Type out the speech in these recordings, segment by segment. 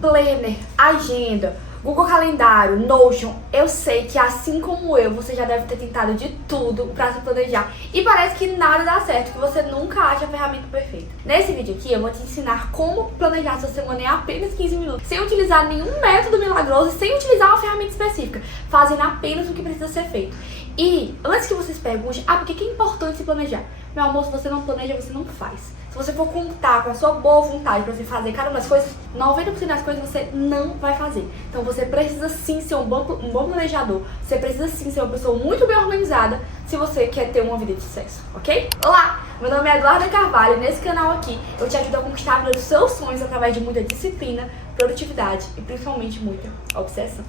Planner, agenda, Google Calendário, Notion, eu sei que assim como eu, você já deve ter tentado de tudo pra se planejar e parece que nada dá certo, que você nunca acha a ferramenta perfeita. Nesse vídeo aqui eu vou te ensinar como planejar sua semana em apenas 15 minutos, sem utilizar nenhum método milagroso e sem utilizar uma ferramenta específica, fazendo apenas o que precisa ser feito. E antes que vocês perguntem, por que é importante se planejar? Meu amor, se você não planeja, você não faz. Se você for contar com a sua boa vontade pra você fazer cada uma das coisas, 90% das coisas você não vai fazer. Então você precisa sim ser um bom planejador. Você precisa sim ser uma pessoa muito bem organizada se você quer ter uma vida de sucesso, ok? Olá, meu nome é Eduarda Carvalho e nesse canal aqui eu te ajudo a conquistar a vida dos seus sonhos através de muita disciplina, produtividade e principalmente muita obsessão.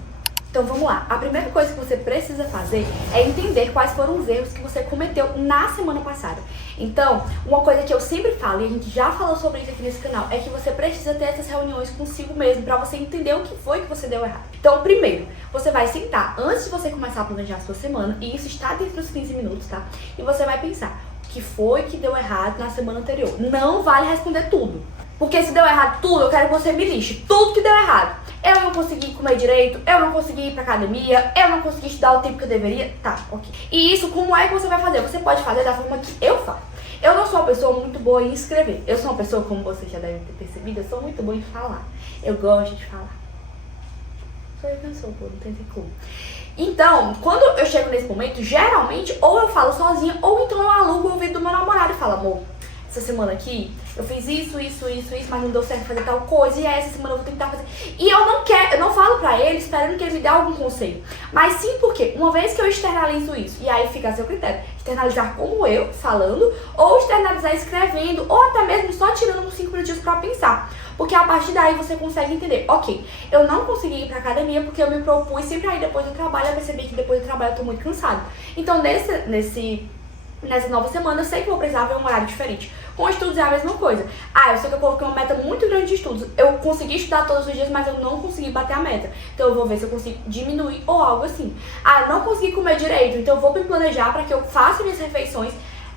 Então vamos lá, a primeira coisa que você precisa fazer é entender quais foram os erros que você cometeu na semana passada. Então, uma coisa que eu sempre falo, e a gente já falou sobre isso aqui nesse canal, é que você precisa ter essas reuniões consigo mesmo, pra você entender o que foi que você deu errado. Então, primeiro, você vai sentar antes de você começar a planejar a sua semana, e isso está dentro dos 15 minutos, tá? E você vai pensar, o que foi que deu errado na semana anterior? Não vale responder tudo. Porque se deu errado tudo, eu quero que você me lixe tudo que deu errado. Eu não consegui comer direito, eu não consegui ir pra academia, eu não consegui estudar o tempo que eu deveria. Tá, ok. E isso, como é que você vai fazer? Você pode fazer da forma que eu faço. Eu não sou uma pessoa muito boa em escrever. Eu sou uma pessoa, como vocês já devem ter percebido, eu sou muito boa em falar. Eu gosto de falar. Sou eu que não sou boa, não tem como. Então, quando eu chego nesse momento, geralmente, ou eu falo sozinha, ou então eu alugo o ouvido do meu namorado e falo, amor, essa semana aqui, eu fiz isso, mas não deu certo fazer tal coisa, e essa semana eu vou tentar fazer. E eu não falo pra ele esperando que ele me dê algum conselho. Mas sim porque, uma vez que eu externalizo isso, e aí fica a seu critério, externalizar como eu, falando, ou externalizar escrevendo, ou até mesmo só tirando uns 5 minutinhos pra pensar. Porque a partir daí você consegue entender, ok, eu não consegui ir pra academia porque eu me propus sempre aí depois do trabalho, eu percebi que depois do trabalho eu tô muito cansado. Então nessa nova semana eu sei que eu vou precisar ver um horário diferente. Com estudos é a mesma coisa. Eu sei que eu coloquei uma meta muito grande de estudos. Eu consegui estudar todos os dias, mas eu não consegui bater a meta. Então eu vou ver se eu consigo diminuir ou algo assim. Eu não consegui comer direito, então eu vou me planejar para que eu faça minhas refeições,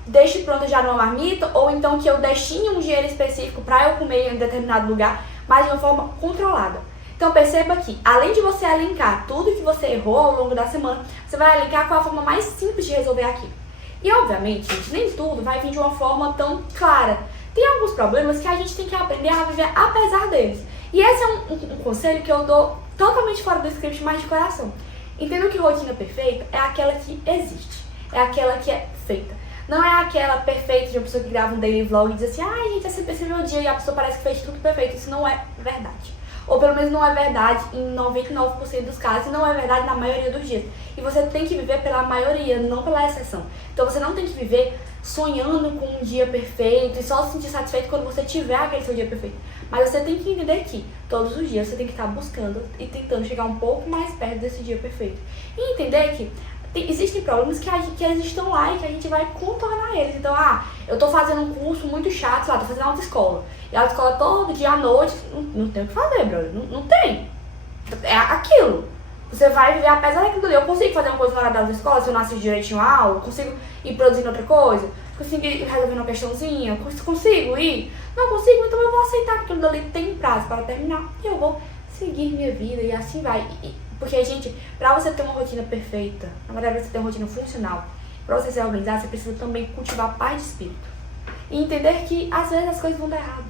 deixe pronto já numa marmita, ou então que eu destine um dinheiro específico para eu comer em determinado lugar, mas de uma forma controlada. Então perceba que, além de você elencar tudo que você errou ao longo da semana, você vai elencar qual a forma mais simples de resolver aquilo. E obviamente, gente, nem tudo vai vir de uma forma tão clara. Tem alguns problemas que a gente tem que aprender a viver apesar deles. E esse é um conselho que eu dou totalmente fora do script, mas de coração. Entenda que rotina perfeita é aquela que existe, é aquela que é feita. Não é aquela perfeita de uma pessoa que grava um daily vlog e diz assim, gente, esse é meu dia e a pessoa parece que fez tudo perfeito. Isso não é verdade. Ou pelo menos não é verdade em 99% dos casos, e não é verdade na maioria dos dias. E você tem que viver pela maioria, não pela exceção. Então você não tem que viver sonhando com um dia perfeito e só se sentir satisfeito quando você tiver aquele seu dia perfeito. Mas você tem que entender que todos os dias você tem que estar buscando e tentando chegar um pouco mais perto desse dia perfeito. E entender que existem problemas que eles estão lá e que a gente vai contornar eles. Então, eu tô fazendo um curso muito chato, tô fazendo autoescola. E a autoescola todo dia à noite, não tem o que fazer, brother. Não tem. É aquilo. Você vai viver apesar daquilo ali. Eu consigo fazer uma coisa fora da autoescola se eu não assisto direitinho a aula, consigo ir produzindo outra coisa, consigo ir resolvendo uma questãozinha, consigo ir. Não consigo, então eu vou aceitar que aquilo ali tem prazo para terminar e eu vou seguir minha vida e assim vai. Porque, gente, pra você ter uma rotina perfeita, na verdade, você ter uma rotina funcional, pra você ser organizado, você precisa também cultivar paz de espírito. E entender que, às vezes, as coisas vão dar errado.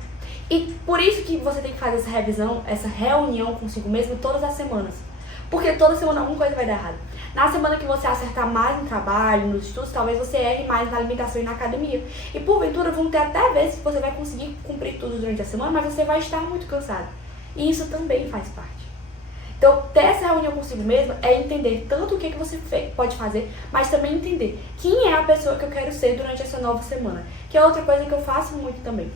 E por isso que você tem que fazer essa revisão, essa reunião consigo mesmo todas as semanas. Porque toda semana alguma coisa vai dar errado. Na semana que você acertar mais no trabalho, nos estudos, talvez você erre mais na alimentação e na academia. E, porventura, vão ter até vezes que você vai conseguir cumprir tudo durante a semana, mas você vai estar muito cansado. E isso também faz parte. Então, ter essa reunião consigo mesmo é entender tanto o que você pode fazer, mas também entender quem é a pessoa que eu quero ser durante essa nova semana. Que é outra coisa que eu faço muito também.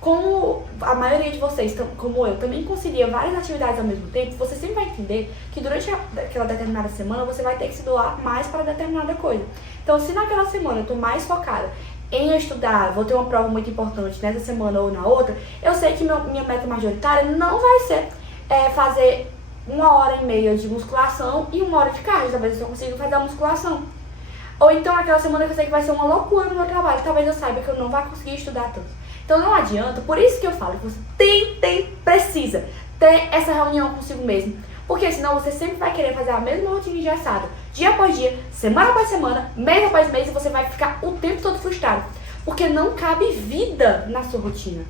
Como a maioria de vocês, como eu, também concilia várias atividades ao mesmo tempo, você sempre vai entender que durante aquela determinada semana você vai ter que se doar mais para determinada coisa. Então, se naquela semana eu estou mais focada em estudar, vou ter uma prova muito importante nessa semana ou na outra, eu sei que minha meta majoritária não vai ser fazer 1h30 de musculação e 1 hora de cardio. Talvez eu só consiga fazer a musculação. Ou então aquela semana que eu sei que vai ser uma loucura no meu trabalho, talvez eu saiba que eu não vou conseguir estudar tanto. Então não adianta, por isso que eu falo que você precisa ter essa reunião consigo mesmo. Porque senão você sempre vai querer fazer a mesma rotina engessada, dia após dia, semana após semana, mês após mês, e você vai ficar o tempo todo frustrado. Porque não cabe vida na sua rotina.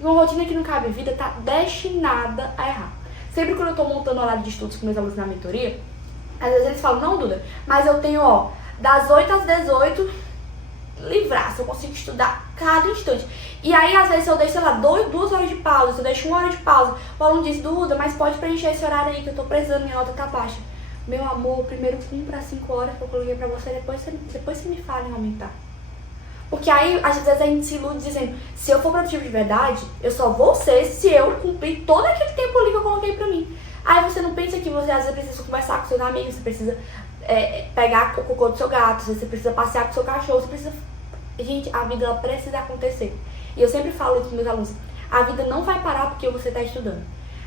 E uma rotina que não cabe vida tá destinada a errar. Sempre quando eu tô montando horário de estudos com meus alunos na mentoria, às vezes eles falam, não, Duda, mas eu tenho, das 8 às 18, livraço, eu consigo estudar cada instante. E aí, às vezes, eu deixo, sei lá, 2 horas de pausa, se eu deixo 1 hora de pausa, o aluno diz, Duda, mas pode preencher esse horário aí que eu tô precisando, minha nota tá baixa. Meu amor, primeiro cumpra as 5 horas que eu coloquei pra você, depois você me fala em aumentar. Porque aí, às vezes, a gente se ilude dizendo, se eu for produtivo de verdade, eu só vou ser se eu cumprir todo aquele tempo ali que eu coloquei pra mim. Aí você não pensa que você, às vezes, precisa conversar com seus amigos, você precisa pegar o cocô do seu gato, você precisa passear com o seu cachorro, você precisa... Gente, a vida ela precisa acontecer. E eu sempre falo isso com meus alunos, a vida não vai parar porque você está estudando.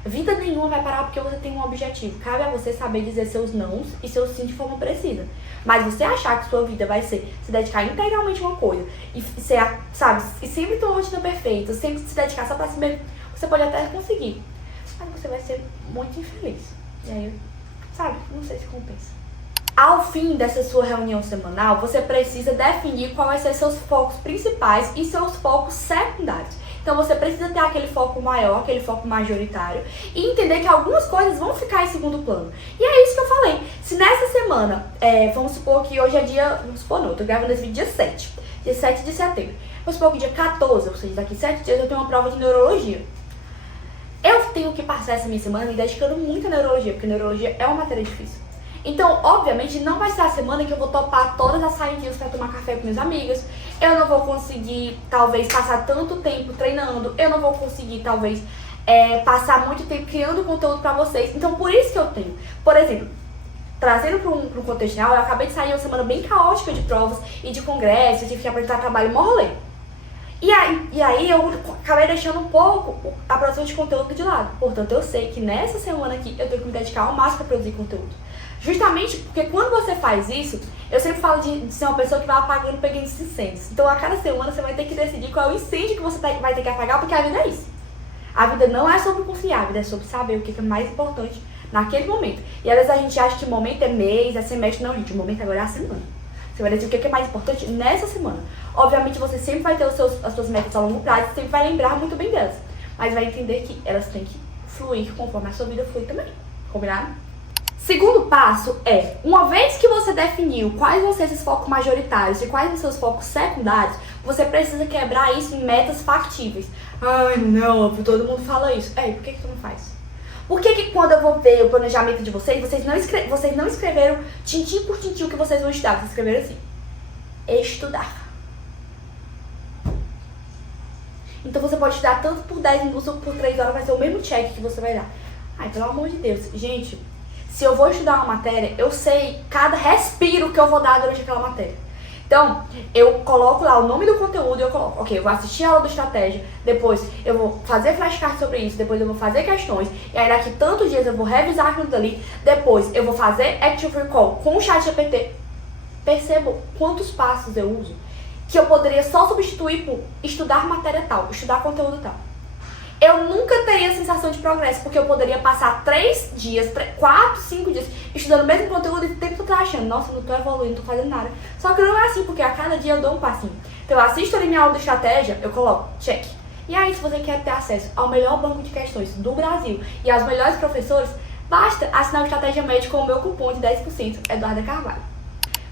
Vida nenhuma vai parar porque você tem um objetivo. Cabe a você saber dizer seus nãos e seus sim de forma precisa. Mas você achar que sua vida vai ser se dedicar integralmente a uma coisa e ser, sabe, e sempre ter uma rotina perfeita, sempre se dedicar só pra si mesmo, você pode até conseguir. Mas você vai ser muito infeliz. E aí, sabe, não sei se compensa. Ao fim dessa sua reunião semanal, você precisa definir quais vão ser seus focos principais e seus focos secundários. Então você precisa ter aquele foco maior, aquele foco majoritário e entender que algumas coisas vão ficar em segundo plano. E é isso que eu falei. Se nessa semana, vamos supor que hoje é dia, vamos supor não, eu tô gravando esse vídeo dia 7 de setembro. Vamos supor que dia 14, ou seja, daqui 7 dias eu tenho uma prova de neurologia. Eu tenho que passar essa minha semana me dedicando muito à neurologia, porque neurologia é uma matéria difícil. Então, obviamente, não vai ser a semana que eu vou topar todas as saidinhas pra tomar café com meus amigos. Eu não vou conseguir, talvez, passar tanto tempo treinando. Eu não vou conseguir, talvez, passar muito tempo criando conteúdo pra vocês. Então, por isso que eu tenho. Por exemplo, trazendo para um contexto real, eu acabei de sair uma semana bem caótica de provas e de congressos, tive que apresentar trabalho mó rolê. E aí eu acabei deixando um pouco a produção de conteúdo de lado. Portanto, eu sei que nessa semana aqui eu tenho que me dedicar ao máximo para produzir conteúdo. Justamente porque quando você faz isso, eu sempre falo de ser uma pessoa que vai apagando pequenos incêndios. Então, a cada semana você vai ter que decidir qual é o incêndio que você vai ter que apagar, porque a vida é isso. A vida não é sobre confiar, a vida é sobre saber o que é mais importante naquele momento. E às vezes a gente acha que o momento é mês, é semestre. Não, gente, o momento agora é a semana. Você vai decidir o que é mais importante nessa semana. Obviamente, você sempre vai ter as suas metas a longo prazo, você sempre vai lembrar muito bem delas. Mas vai entender que elas têm que fluir conforme a sua vida flui também. Combinado? Segundo passo é, uma vez que você definiu quais vão ser esses focos majoritários e quais vão ser os focos secundários, você precisa quebrar isso em metas factíveis. Ai, não, todo mundo fala isso. Ei, por que tu não faz? Por que quando eu vou ver o planejamento de vocês não escreveram tintim por tintim o que vocês vão estudar? Vocês escreveram assim, estudar. Então você pode estudar tanto por 10 minutos ou por 3 horas, vai ser o mesmo check que você vai dar. Ai, pelo amor de Deus. Gente, se eu vou estudar uma matéria, eu sei cada respiro que eu vou dar durante aquela matéria. Então, eu coloco lá o nome do conteúdo e eu coloco, ok, eu vou assistir a aula do estratégia, depois eu vou fazer flashcard sobre isso, depois eu vou fazer questões, e aí daqui tantos dias eu vou revisar aquilo dali, depois eu vou fazer Active Recall com o ChatGPT. Percebam quantos passos eu uso que eu poderia só substituir por estudar matéria tal, estudar conteúdo tal. Eu nunca teria a sensação de progresso, porque eu poderia passar 3 dias, 4, 5 dias estudando o mesmo conteúdo e o tempo eu tô achando, nossa, não tô evoluindo, não tô fazendo nada. Só que não é assim, porque a cada dia eu dou um passinho. Então eu assisto ali minha aula de estratégia, eu coloco, check. E aí, se você quer ter acesso ao melhor banco de questões do Brasil e aos melhores professores, basta assinar o Estratégia Média com o meu cupom de 10%, Eduarda Carvalho.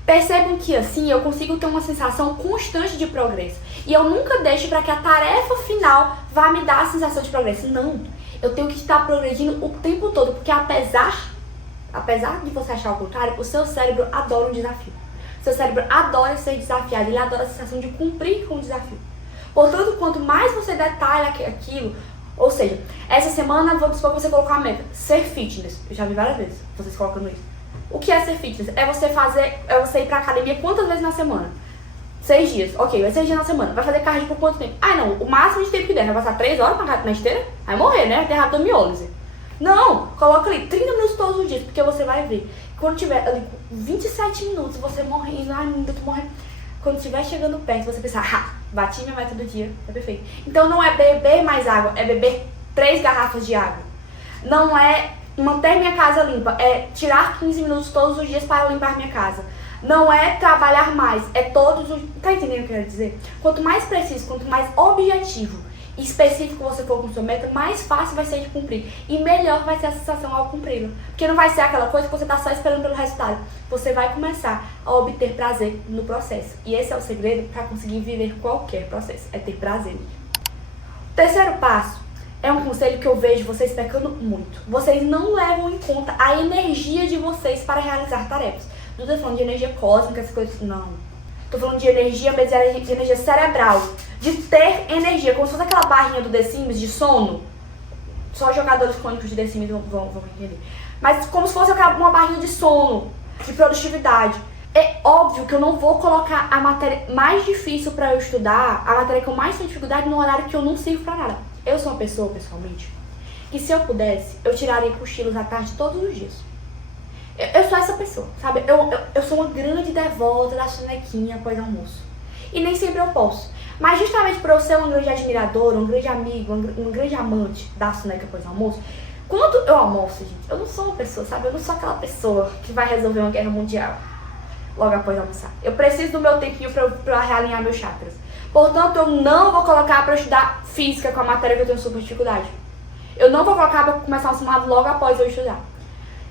Percebam que assim eu consigo ter uma sensação constante de progresso. E eu nunca deixo para que a tarefa final vá me dar a sensação de progresso. Não, eu tenho que estar progredindo o tempo todo, porque apesar de você achar o contrário, o seu cérebro adora um desafio. O seu cérebro adora ser desafiado, ele adora a sensação de cumprir com o desafio. Portanto, quanto mais você detalha aquilo, ou seja, essa semana, vamos supor que você colocou a meta, ser fitness. Eu já vi várias vezes vocês colocando isso. O que é ser fitness? É você ir pra academia quantas vezes na semana? 6 dias. Ok, vai 6 dias na semana. Vai fazer cardio por quanto tempo? Ah, não, o máximo de tempo que der. Vai passar 3 horas na esteira? Vai morrer, né? Vai ter rabdomiólise. Não, coloca ali 30 minutos todos os dias, porque você vai ver. Quando tiver ali 27 minutos, você morrendo, ai, ainda tô morrendo. Quando estiver chegando perto, você pensar, bati minha meta do dia, é perfeito. Então não é beber mais água, é beber 3 garrafas de água. Não é manter minha casa limpa, é tirar 15 minutos todos os dias para limpar minha casa. Não é trabalhar mais, é todos os... Tá entendendo o que eu quero dizer? Quanto mais preciso, quanto mais objetivo e específico você for com sua meta, mais fácil vai ser de cumprir. E melhor vai ser a sensação ao cumpri-la. Porque não vai ser aquela coisa que você tá só esperando pelo resultado. Você vai começar a obter prazer no processo. E esse é o segredo para conseguir viver qualquer processo, é ter prazer. O terceiro passo é um conselho que eu vejo vocês pecando muito. Vocês não levam em conta a energia de vocês para realizar tarefas. Não tô falando de energia cósmica, essas coisas, não. Tô falando de energia, mas de energia cerebral. De ter energia, como se fosse aquela barrinha do The Sims de sono. Só jogadores crônicos de The Sims vão entender. Mas como se fosse uma barrinha de sono, de produtividade. É óbvio que eu não vou colocar a matéria mais difícil pra eu estudar, a matéria que eu mais tenho dificuldade, no horário que eu não sirvo pra nada. Eu sou uma pessoa, pessoalmente, que se eu pudesse, eu tiraria cochilos à tarde todos os dias. Eu sou essa pessoa, sabe? Eu sou uma grande devota da sonequinha após almoço. E nem sempre eu posso. Mas justamente por eu ser uma grande admiradora, um grande amigo, um grande amante da soneca após almoço, quando eu almoço, gente, eu não sou uma pessoa, sabe? Eu não sou aquela pessoa que vai resolver uma guerra mundial logo após almoçar. Eu preciso do meu tempinho pra realinhar meus chakras. Portanto, eu não vou colocar pra estudar física com a matéria que eu tenho super dificuldade. Eu não vou colocar pra começar um simulado logo após eu estudar.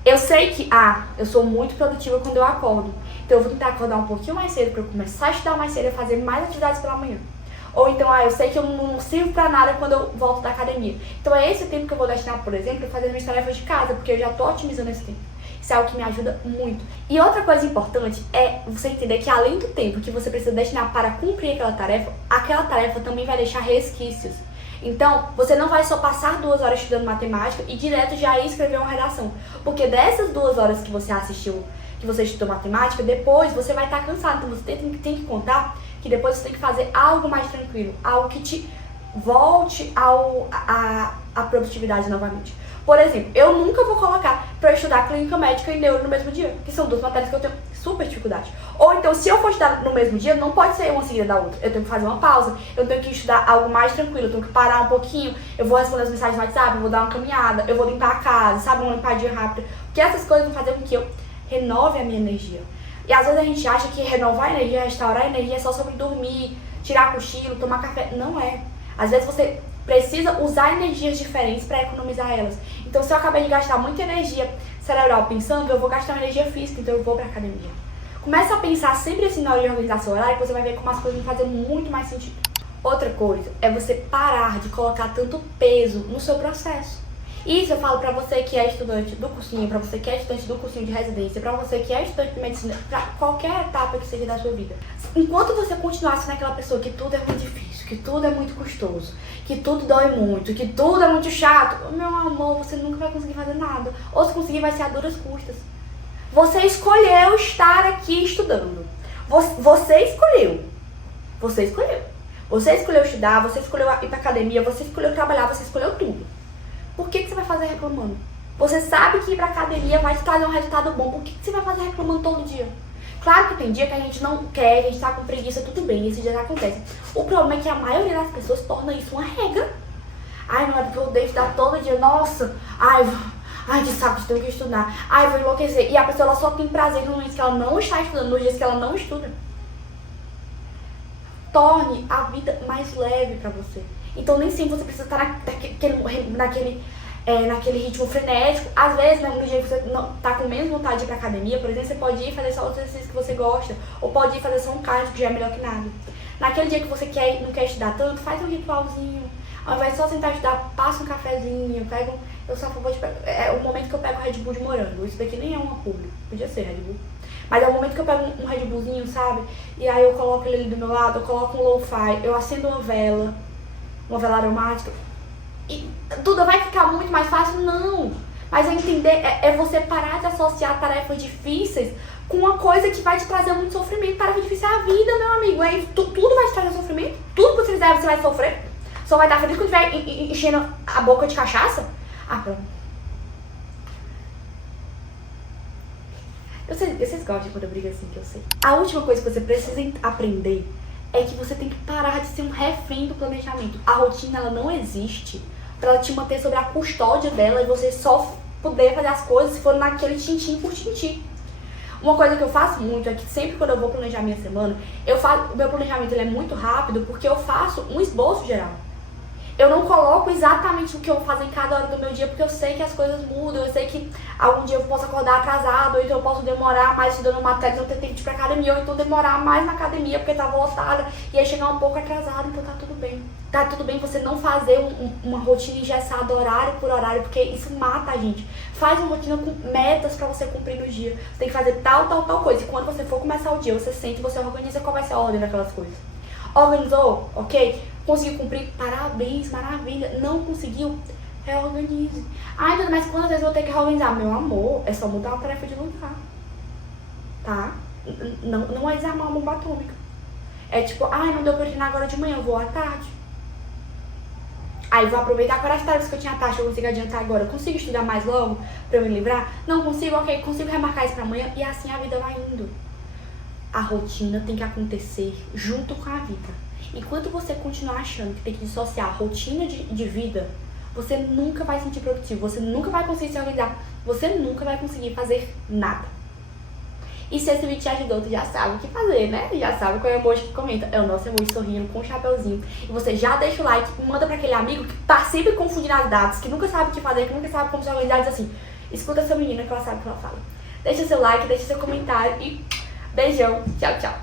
Eu sei que, eu sou muito produtiva quando eu acordo. Então eu vou tentar acordar um pouquinho mais cedo pra eu começar a estudar mais cedo e fazer mais atividades pela manhã. Ou então, eu sei que eu não sirvo pra nada quando eu volto da academia. Então é esse tempo que eu vou destinar, por exemplo, pra fazer minhas tarefas de casa, porque eu já tô otimizando esse tempo. Isso é algo que me ajuda muito. E outra coisa importante é você entender que além do tempo que você precisa destinar para cumprir aquela tarefa também vai deixar resquícios. Então, você não vai só passar 2 horas estudando matemática e direto já ir escrever uma redação. Porque dessas 2 horas que você assistiu, que você estudou matemática, depois você vai estar cansado. Então você tem que contar que depois você tem que fazer algo mais tranquilo, algo que te volte à produtividade novamente. Por exemplo, eu nunca vou colocar pra estudar clínica médica e neuro no mesmo dia, que são 2 matérias que eu tenho super dificuldade. Ou então, se eu for estudar no mesmo dia, não pode ser uma seguida da outra. Eu tenho que fazer uma pausa, eu tenho que estudar algo mais tranquilo, eu tenho que parar um pouquinho, eu vou responder as mensagens no WhatsApp, eu vou dar uma caminhada, eu vou limpar a casa, sabe, uma limpadinha rápida. Porque essas coisas vão fazer com que eu renove a minha energia. E às vezes a gente acha que renovar a energia, restaurar a energia é só sobre dormir, tirar cochilo, tomar café. Não é. Às vezes você precisa usar energias diferentes para economizar elas. Então, se eu acabei de gastar muita energia cerebral pensando, eu vou gastar uma energia física, então eu vou pra academia. Começa a pensar sempre assim na hora de organizar seu horário, que você vai ver como as coisas vão fazer muito mais sentido. Outra coisa é você parar de colocar tanto peso no seu processo. Isso eu falo pra você que é estudante do cursinho, pra você que é estudante do cursinho de residência, pra você que é estudante de medicina, pra qualquer etapa que seja da sua vida. Enquanto você continuar sendo aquela pessoa que tudo é muito difícil, que tudo é muito custoso, que tudo dói muito, que tudo é muito chato, meu amor, você nunca vai conseguir fazer nada. Ou se conseguir, vai ser a duras custas. Você escolheu estar aqui estudando. Você escolheu. Você escolheu. Você escolheu estudar, você escolheu ir pra academia, você escolheu trabalhar, você escolheu tudo. Por que você vai fazer reclamando? Você sabe que ir pra academia vai te trazer um resultado bom. Por que você vai fazer reclamando todo dia? Claro que tem dia que a gente não quer, a gente tá com preguiça, tudo bem, esse dia acontece. O problema é que a maioria das pessoas torna isso uma regra. Ai, não é porque eu odeio estudar todo dia, nossa, ai, de saco, tenho que estudar, ai, vou enlouquecer. E a pessoa ela só tem prazer nos momentos que ela não está estudando, nos dias que ela não estuda. Torne a vida mais leve pra você. Então nem sempre você precisa estar naquele ritmo frenético. Às vezes, né, no dia que você não tá com menos vontade de ir pra academia, por exemplo, você pode ir fazer só os exercícios que você gosta, ou pode ir fazer só um cardio, que já é melhor que nada. Naquele dia que você não quer estudar tanto, faz um ritualzinho. Ao invés de só sentar e estudar, passa um cafezinho, eu sou a favor de o momento que eu pego o Red Bull de morango. Isso daqui nem é uma publi, podia ser Red Bull. Mas é o momento que eu pego um Red Bullzinho, sabe? E aí eu coloco ele ali do meu lado, eu coloco um lo-fi, eu acendo uma vela aromática. E tudo vai ficar muito mais fácil? Não. Mas é você parar de associar tarefas difíceis com uma coisa que vai te trazer muito sofrimento. Tarefa difícil é a vida, meu amigo. Aí tudo vai te trazer sofrimento. Tudo que você fizer, você vai sofrer. Só vai estar feliz quando estiver enchendo a boca de cachaça. Pronto. Vocês gostam quando eu brigo assim, que eu sei. A última coisa que você precisa aprender é que você tem que parar de ser um refém do planejamento. A rotina, ela não existe pra ela te manter sobre a custódia dela e você só poder fazer as coisas se for naquele tintim por tintim. Uma coisa que eu faço muito é que sempre quando eu vou planejar minha semana, o meu planejamento ele é muito rápido porque eu faço um esboço geral. Eu não coloco exatamente o que eu vou fazer em cada hora do meu dia, porque eu sei que as coisas mudam, eu sei que algum dia eu posso acordar atrasado, ou então eu posso demorar mais estudando matéria, não ter tempo de ir pra academia, ou então demorar mais na academia porque tava lotada, e aí chegar um pouco atrasado, então tá tudo bem. Tá tudo bem você não fazer uma rotina engessada horário por horário, porque isso mata a gente. Faz uma rotina com metas pra você cumprir no dia. Você tem que fazer tal coisa, e quando você for começar o dia, você sente, você organiza qual vai ser a ordem daquelas coisas. Organizou? Ok? Conseguiu cumprir? Parabéns, maravilha. Não conseguiu? Reorganize. Ai, Dona, mas quantas vezes eu vou ter que reorganizar? Meu amor, é só mudar uma tarefa de lugar. Tá? Não é desarmar uma bomba atômica. É tipo, ai, não deu pra treinar agora de manhã, eu vou à tarde. Aí vou aproveitar quais as tarefas que eu tinha à tarde, eu consigo adiantar agora. Consigo estudar mais logo pra eu me livrar? Não consigo? Ok, consigo remarcar isso pra amanhã. E assim a vida vai indo. A rotina tem que acontecer junto com a vida. Enquanto você continuar achando que tem que dissociar a rotina de vida, você nunca vai se sentir produtivo, você nunca vai conseguir se organizar, você nunca vai conseguir fazer nada. E se esse vídeo te ajudou, tu já sabe o que fazer, né? Já sabe qual é o emoji que comenta. É o nosso emoji sorrindo com um chapeuzinho. E você já deixa o like e manda pra aquele amigo que tá sempre confundindo as datas, que nunca sabe o que fazer, que nunca sabe como se organizar, e diz assim, escuta essa menina que ela sabe o que ela fala. Deixa seu like, deixa seu comentário e beijão. Tchau, tchau.